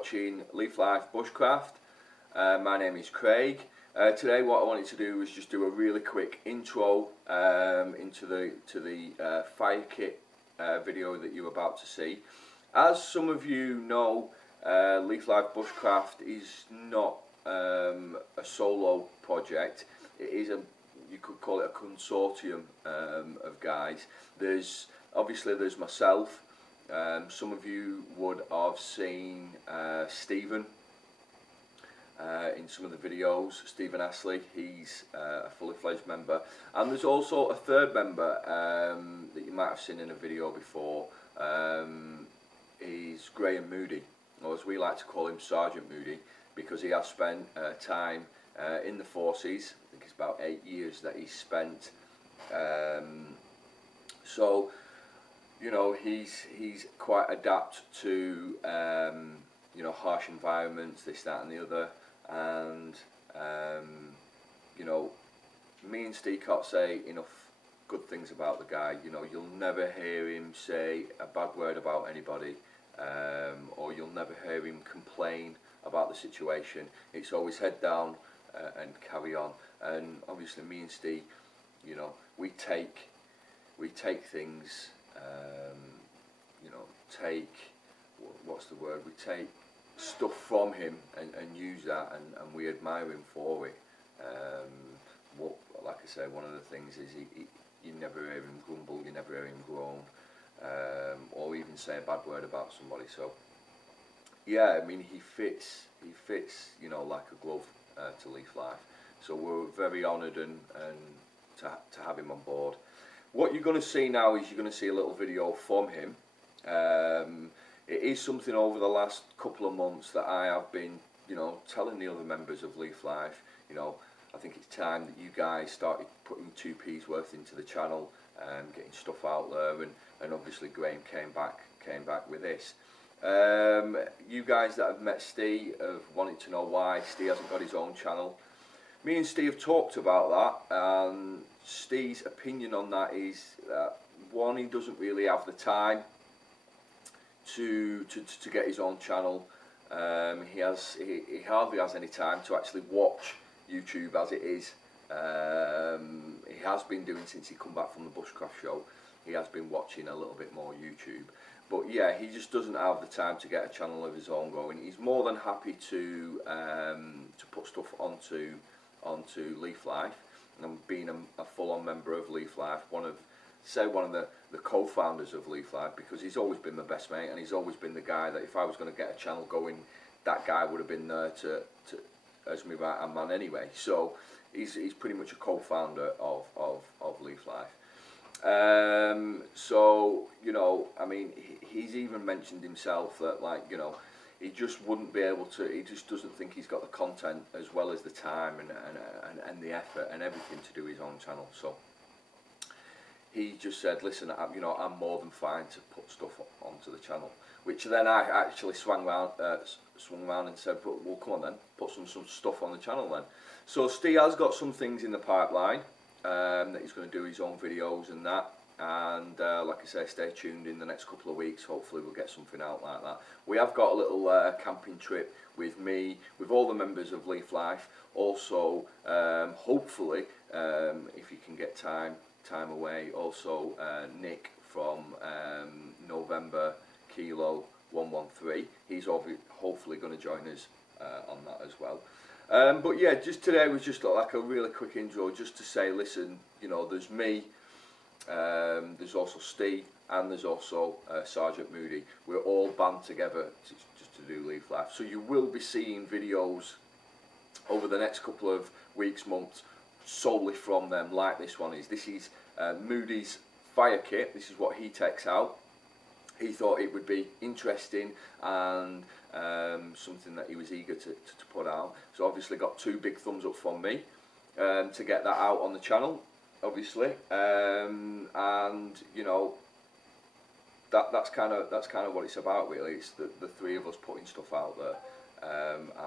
watching Leaf Life Bushcraft. My name is Craig. Today what I wanted to do was just do a really quick intro into the fire kit video that you're about to see. As some of you know, Leaf Life Bushcraft is not a solo project. It is you could call it a consortium of guys. There's myself. Some of you would have seen Stephen in some of the videos, Stephen Astley. He's a fully fledged member, and there's also a third member that you might have seen in a video before. He's Sgt Moodys, or as we like to call him, Sgt Moodys, because he has spent time in the forces. I think it's about 8 years that he's spent. So you know, he's quite adept to you know, harsh environments, this, that and the other, and you know, me and Steve can't say enough good things about the guy. You know, you'll never hear him say a bad word about anybody, or you'll never hear him complain about the situation. It's always head down and carry on. And obviously me and Steve, you know, we take things, you know, what's the word, we take stuff from him and use that, and we admire him for it. Like I say, one of the things is you never hear him grumble, you never hear him groan, or even say a bad word about somebody. So yeah, I mean, he fits, you know, like a glove to Leaf Life. So we're very honoured and to have him on board. What you're going to see now is you're going to see a little video from him. It is something over the last couple of months that I have been, you know, telling the other members of Leaf Life, you know, I think it's time that you guys started putting 2p's worth into the channel and getting stuff out there, and obviously Graham came back with this. You guys that have met Steve have wanted to know why Steve hasn't got his own channel. Me and Steve have talked about that, and Steve's opinion on that is that, one, he doesn't really have the time to get his own channel. He hardly has any time to actually watch YouTube as it is. He has been doing, since he come back from the Bushcraft show, he has been watching a little bit more YouTube. But yeah, he just doesn't have the time to get a channel of his own going. He's more than happy to put stuff onto Leaf Life, and being a full-on member of Leaf Life, one of the co-founders of Leaf Life, because he's always been my best mate, and he's always been the guy that if I was going to get a channel going, that guy would have been there as my right hand man anyway. So he's pretty much a co-founder of Leaf Life. So you know, I mean, he's even mentioned himself that, like, you know, he just wouldn't be able to, he just doesn't think he's got the content as well as the time and the effort and everything to do his own channel. So he just said, listen, you know, I'm more than fine to put stuff onto the channel. Which then I actually swung round and said, well, come on then, put some stuff on the channel then. So Steve has got some things in the pipeline that he's going to do his own videos and that. And like I say, stay tuned. In the next couple of weeks, hopefully we'll get something out like that. We have got a little camping trip with me, with all the members of Leaf Life. Also, hopefully, if you can get time away, also Nick from November Kilo 113. He's hopefully going to join us on that as well. But yeah, just today was just like a really quick intro, just to say, listen, you know, there's me. There's also Steve, and there's also Sgt Moodys. We're all band together just to do Leaf Life. So you will be seeing videos over the next couple of weeks, months, solely from them, like this one is. This is Moodys' fire kit. This is what he takes out. He thought it would be interesting and something that he was eager to put out. So obviously got 2 big thumbs up from me to get that out on the channel, obviously, and you know, that's kind of what it's about, really. It's the 3 of us putting stuff out there,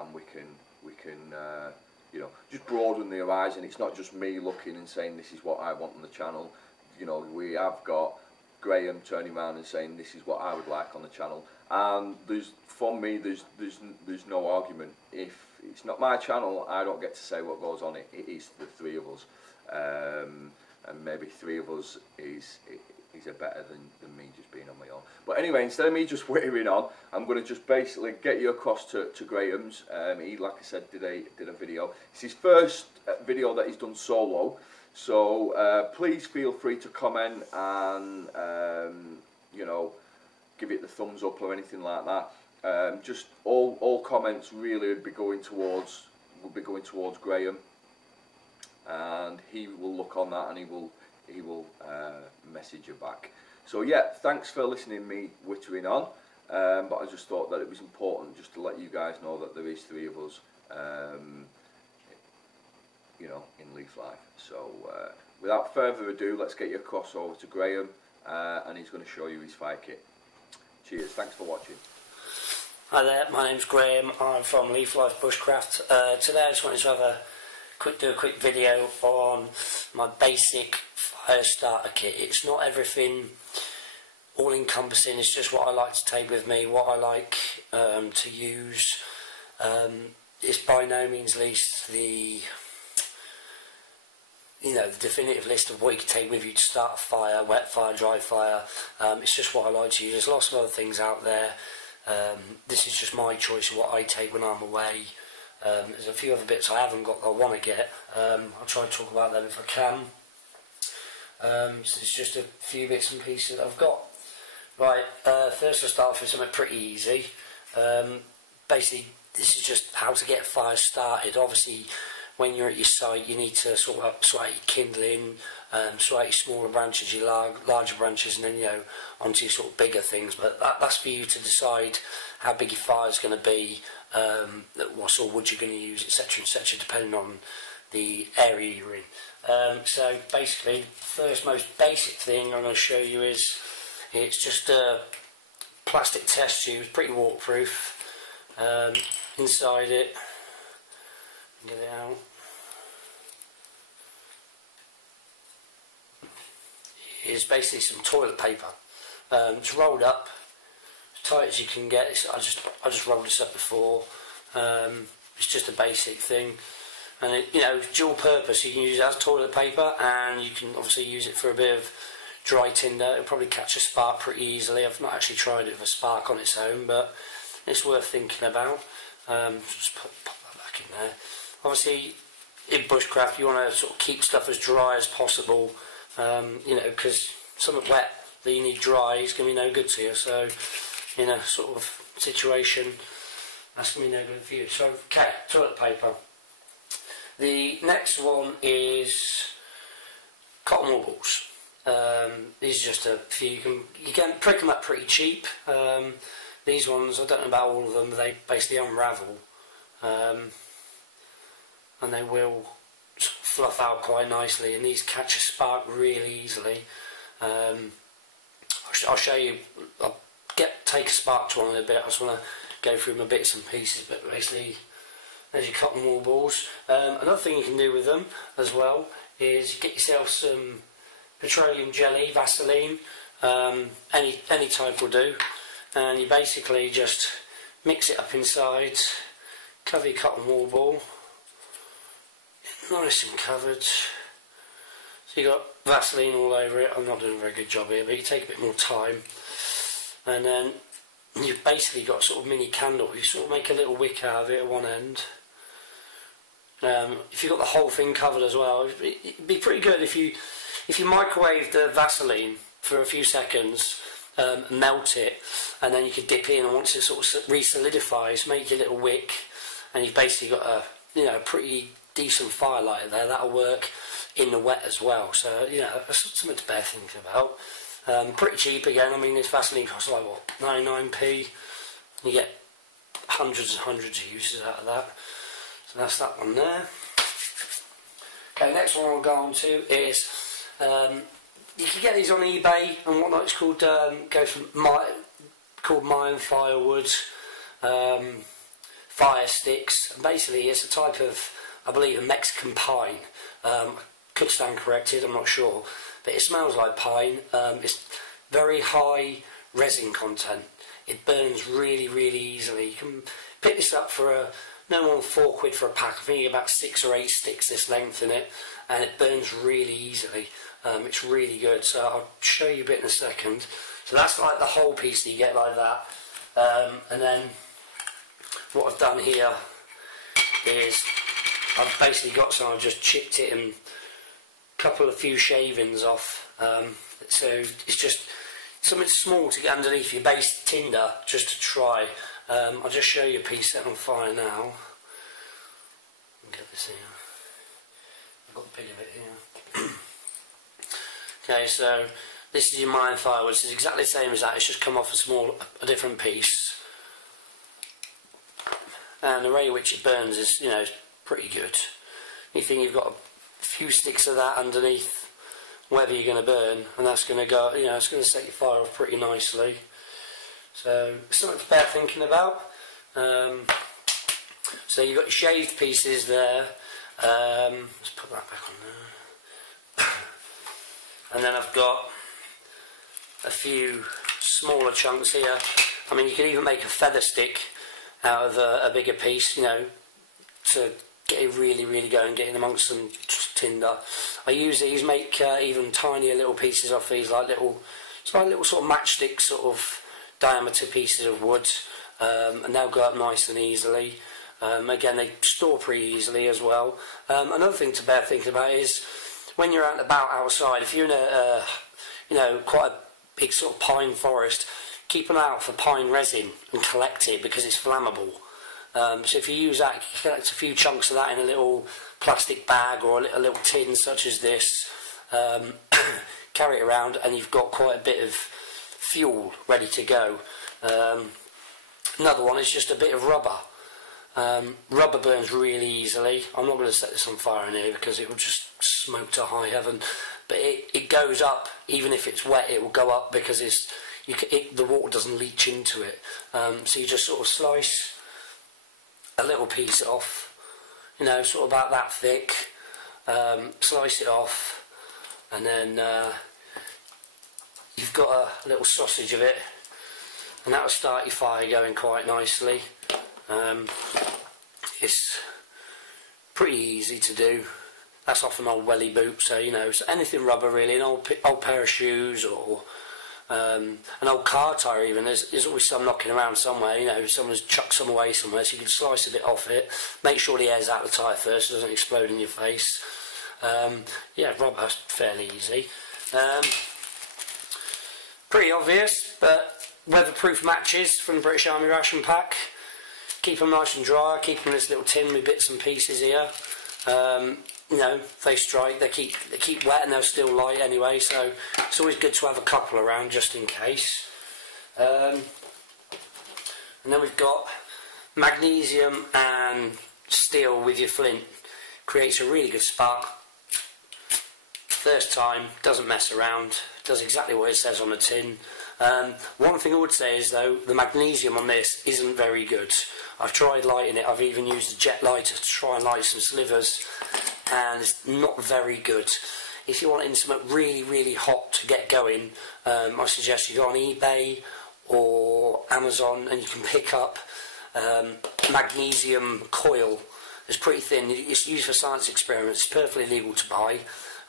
and we can you know, just broaden the horizon. It's not just me looking and saying this is what I want on the channel. You know, we have got Graham turning around and saying this is what I would like on the channel, and for me there's no argument. If it's not my channel, I don't get to say what goes on it. It is the three of us, and maybe three of us is better than me just being on my own. But anyway, instead of me just whittering on, I'm going to just basically get you across to Graham's. He, like I said, did a video. It's his first video that he's done solo, so please feel free to comment and you know, give it the thumbs up or anything like that. Just all comments really would be going towards Graham, and he will look on that and he will message you back. So yeah, thanks for listening to me whittering on, but I just thought that it was important just to let you guys know that there is three of us, you know, in Leaf Life. So without further ado, let's get you across over to Graham, and he's going to show you his fire kit. Cheers, thanks for watching. Hi there, my name's Graham, I'm from Leaf Life Bushcraft. Today I just wanted to have do a quick video on my basic fire starter kit. It's not everything all encompassing, it's just what I like to take with me, what I like to use. It's by no means least the definitive list of what you can take with you to start a fire, wet fire, dry fire. It's just what I like to use. There's lots of other things out there. This is just my choice of what I take when I'm away. There's a few other bits I haven't got that I want to get. I'll try and talk about them if I can. So it's just a few bits and pieces that I've got. Right, first I'll start with something pretty easy. Basically, this is just how to get a fire started. Obviously, when you're at your site, you need to sort out your kindling, sort out your smaller branches, your larger branches, and then, you know, onto your sort of bigger things. But that's for you to decide how big your fire is going to be, what sort of wood you're going to use, etc., etc., depending on the area you're in. So basically, the first most basic thing I'm going to show you is it's just a plastic test tube, pretty waterproof. Inside it, get it out. Is basically some toilet paper. It's rolled up as tight as you can get. I just rolled this up before. It's just a basic thing, and it, you know, dual purpose. You can use it as toilet paper, and you can obviously use it for a bit of dry tinder. It'll probably catch a spark pretty easily. I've not actually tried it with a spark on its own, but it's worth thinking about. Just pop that back in there. Obviously, in bushcraft, you want to sort of keep stuff as dry as possible. You know, because something wet that you need dry is going to be no good to you. So, in a sort of situation, that's going to be no good for you. So, okay, toilet paper. The next one is cotton wool balls. These are just a few. You can prick them up pretty cheap. These ones, I don't know about all of them, but they basically unravel, and they will fluff out quite nicely, and these catch a spark really easily. I'll show you. I'll take a spark to one in a bit. I just want to go through my bits and pieces, but basically there's your cotton wool balls. Another thing you can do with them as well is get yourself some petroleum jelly, Vaseline, any type will do, and you basically just mix it up inside, cover your cotton wool ball, nice and covered. So you got Vaseline all over it. I'm not doing a very good job here, but you take a bit more time, and then you've basically got sort of mini candle. You sort of make a little wick out of it at one end. If you've got the whole thing covered as well, it'd be pretty good if you microwave the Vaseline for a few seconds, melt it, and then you could dip in, and once it sort of re-solidifies, make your little wick, and you've basically got a pretty decent firelighter there. That'll work in the wet as well. So that's something to bear thinking about. Pretty cheap again. I mean, this Vaseline costs like what, 99p. You get hundreds and hundreds of uses out of that. So that's that one there. Okay, next one I'll go on to is you can get these on eBay and whatnot. It's called called Mayan firewood, fire sticks. And basically, it's a type of, I believe, a Mexican pine. Could stand corrected, I'm not sure, but it smells like pine. It's very high resin content. It burns really, really easily. You can pick this up for no more than £4 for a pack. I think you get about 6 or 8 sticks this length in it, and it burns really easily. It's really good, so I'll show you a bit in a second. So that's like the whole piece that you get like that. And then what I've done here is I've basically got some, I've just chipped it and a few shavings off. So it's just something small to get underneath your base tinder, just to try. I'll just show you a piece set on fire now. Get this here. I've got a bit of it here. Okay, so this is your mine firewood. This is exactly the same as that. It's just come off a different piece. And the rate at which it burns is, you know, pretty good. You think you've got a few sticks of that underneath whether you're going to burn, and that's going to go, you know, it's going to set your fire off pretty nicely. So something to bear thinking about. So you've got your shaved pieces there. Let's put that back on there. And then I've got a few smaller chunks here. I mean, you could even make a feather stick out of a bigger piece, you know, to get it really, really going, get in amongst some tinder. I use these, make even tinier little pieces off these, like little sort of matchstick sort of diameter pieces of wood, and they'll go up nice and easily. Again, they store pretty easily as well. Another thing to bear thinking about is when you're out and about outside, if you're in a you know, quite a big sort of pine forest, keep an eye out for pine resin and collect it, because it's flammable. So if you use that, you collect a few chunks of that in a little plastic bag or a little tin such as this, carry it around, and you've got quite a bit of fuel ready to go. Another one is just a bit of rubber. Rubber burns really easily. I'm not going to set this on fire in here because it will just smoke to high heaven, but it goes up. Even if it's wet, it will go up because the water doesn't leach into it. So you just sort of slice a little piece off, you know, sort of about that thick, slice it off, and then you've got a little sausage of it, and that will start your fire going quite nicely. It's pretty easy to do. That's off an old welly boot, so you know, so anything rubber really, an old pair of shoes, or an old car tyre even. There's always some knocking around somewhere, you know, someone's chucked some away somewhere, so you can slice a bit off it. Make sure the air's out of the tyre first, so it doesn't explode in your face. Yeah, rubber's fairly easy. Pretty obvious, but weatherproof matches from the British Army ration pack. Keep them nice and dry, keep them in this little tin with bits and pieces here. You know, if they strike, they keep wet and they'll still light anyway, so it's always good to have a couple around just in case. And then we've got magnesium and steel with your flint. Creates a really good spark. First time, doesn't mess around, does exactly what it says on the tin. One thing I would say is though, the magnesium on this isn't very good. I've tried lighting it, I've even used a jet lighter to try and light some slivers, and it's not very good. If you want something really, really hot to get going, I suggest you go on eBay or Amazon and you can pick up magnesium coil. It's pretty thin, it's used for science experiments, it's perfectly legal to buy,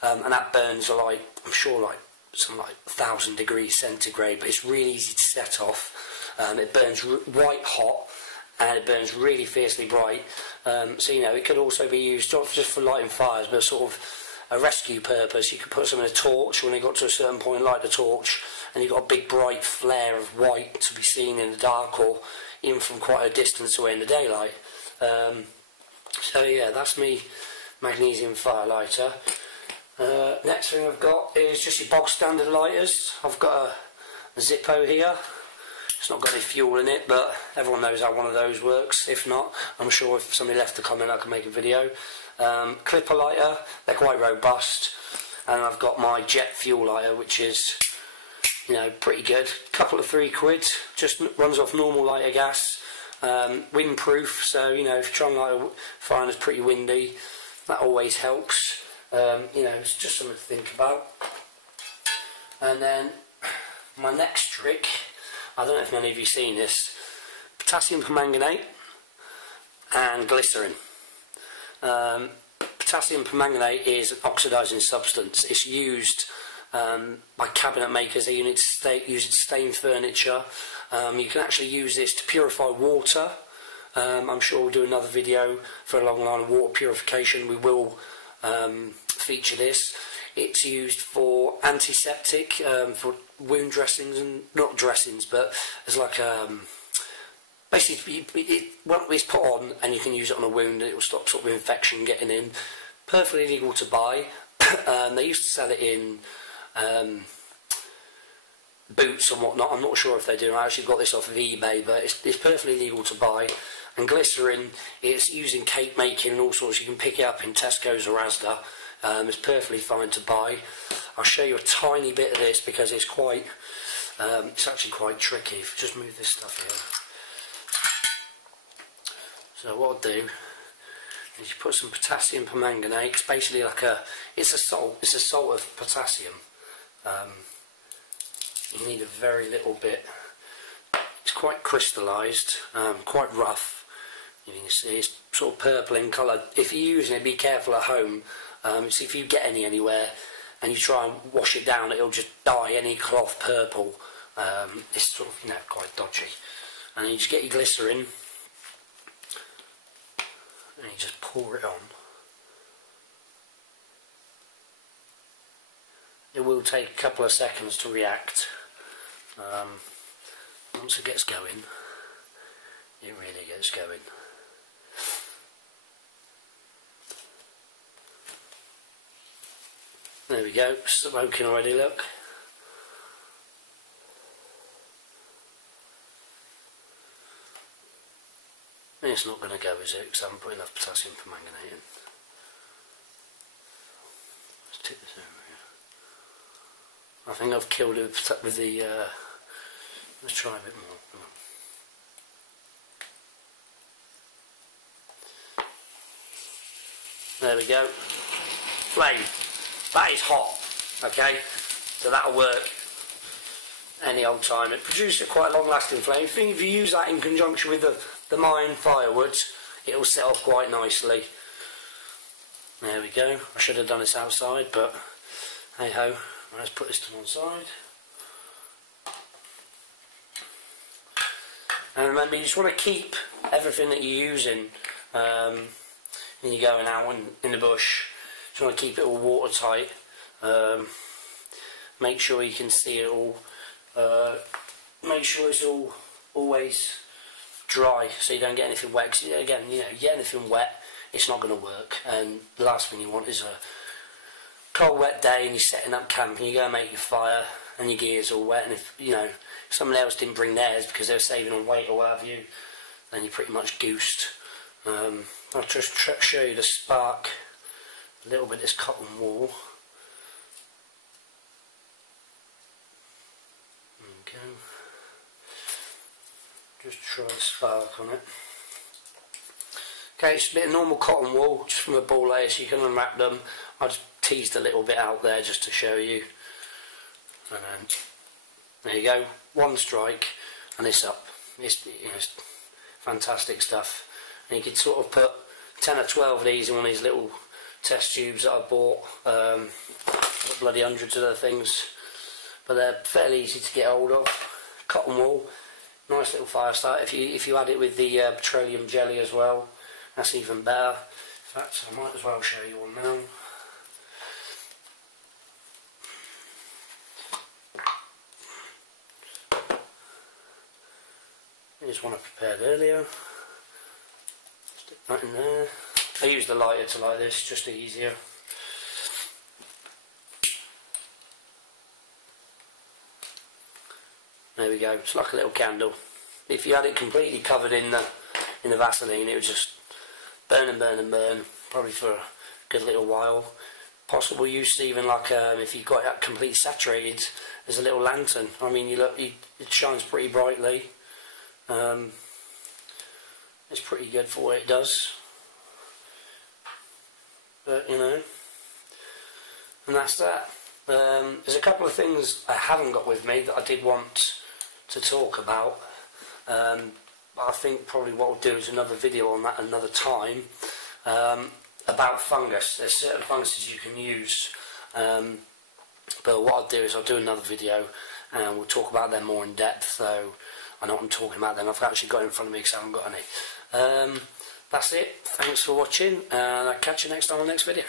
and that burns like, I'm sure like something like 1,000 degrees centigrade, but it's really easy to set off. It burns white hot, and it burns really fiercely bright. So you know, it could also be used not just for lighting fires, but sort of a rescue purpose. You could put some in a torch when they got to a certain point, light the torch, and you've got a big bright flare of white to be seen in the dark, or even from quite a distance away in the daylight. So yeah, that's me magnesium fire lighter. Next thing I've got is just your bog standard lighters. I've got a Zippo here. It's not got any fuel in it, but everyone knows how one of those works. If not, I'm sure if somebody left a comment I can make a video. Clipper lighter, they're quite robust. And I've got my jet fuel lighter, which is, you know, pretty good. Couple of £3, just runs off normal lighter gas. Windproof, so you know, if you're trying to light a fire and it's pretty windy, that always helps. You know, it's just something to think about. And then My next trick, I don't know if many of you have seen this, potassium permanganate and glycerin. Potassium permanganate is an oxidising substance. It's used by cabinet makers. They use it to stain furniture. You can actually use this to purify water. I'm sure we'll do another video for a long line of water purification. We will feature this. It's used for antiseptic, for wound dressings, and not dressings, but as like basically it's put on and you can use it on a wound and it will stop sort of infection getting in. Perfectly legal to buy. They used to sell it in boots and whatnot. I'm not sure if they do. I actually got this off of eBay, but it's perfectly legal to buy. And glycerin, it's used in cake making and all sorts. You can pick it up in Tesco's or Asda. It's perfectly fine to buy. I'll show you a tiny bit of this because it's quite, it's actually quite tricky. If you just move this stuff here. So what I'll do is you put some potassium permanganate. It's basically like it's a salt. It's a salt of potassium. You need a very little bit. It's quite crystallised, quite rough. You can see it's sort of purple in colour. If you're using it, be careful at home. So if you get any anywhere and you try and wash it down, it'll just dye any cloth purple. It's sort of, quite dodgy. And then you just get your glycerin and you just pour it on. It will take a couple of seconds to react. Once it gets going, it really gets going. There we go, smoking already, look. And it's not going to go, is it? Because I haven't put enough potassium permanganate in. Let's tip this over here. I think I've killed it with the... let's try a bit more. Come on. There we go. Flame. That is hot, okay, so that'll work any old time. It produces a quite long lasting flame. If you use that in conjunction with the mine firewood, it will set off quite nicely. There we go. I should have done this outside, but hey ho. Let's put this to one side. And remember, you just want to keep everything that you're using when you're going out in the bush. Just want to keep it all watertight. Make sure you can see it all. Make sure it's all always dry, so you don't get anything wet. Because again, you get anything wet, it's not going to work. And the last thing you want is a cold, wet day, and you're setting up camp, and you go and make your fire, and your gear's all wet. And if someone else didn't bring theirs because they were saving on weight or what have you, then you're pretty much goosed. I'll just show you the spark. A little bit of this cotton wool. There we go. Just try the spark on it. Okay, it's a bit of normal cotton wool, just from a ball layer, so you can unwrap them. I just teased a little bit out there just to show you. And then, there you go, one strike, and it's up. It's fantastic stuff. And you can sort of put 10 or 12 of these in one of these little test tubes that I bought. Bloody hundreds of other things, but they're fairly easy to get hold of. Cotton wool, nice little fire start. If you add it with the petroleum jelly as well, that's even better. In fact, I might as well show you one now. Here's one I prepared earlier. Stick that in there. I use the lighter to light this, just easier. There we go. It's like a little candle. If you had it completely covered in the Vaseline, it would just burn and burn and burn, probably for a good little while. Possible use even like if you've got it completely saturated as a little lantern. I mean, it shines pretty brightly. It's pretty good for what it does. But and that's that. There's a couple of things I haven't got with me that I did want to talk about. I think probably what we'll do is another video on that another time, about fungus. There's certain funguses you can use, but what I'll do is I'll do another video and we'll talk about them more in depth, so I know what I'm talking about then. I've actually got it in front of me because I haven't got any. That's it. Thanks for watching, and I'll catch you next time on the next video.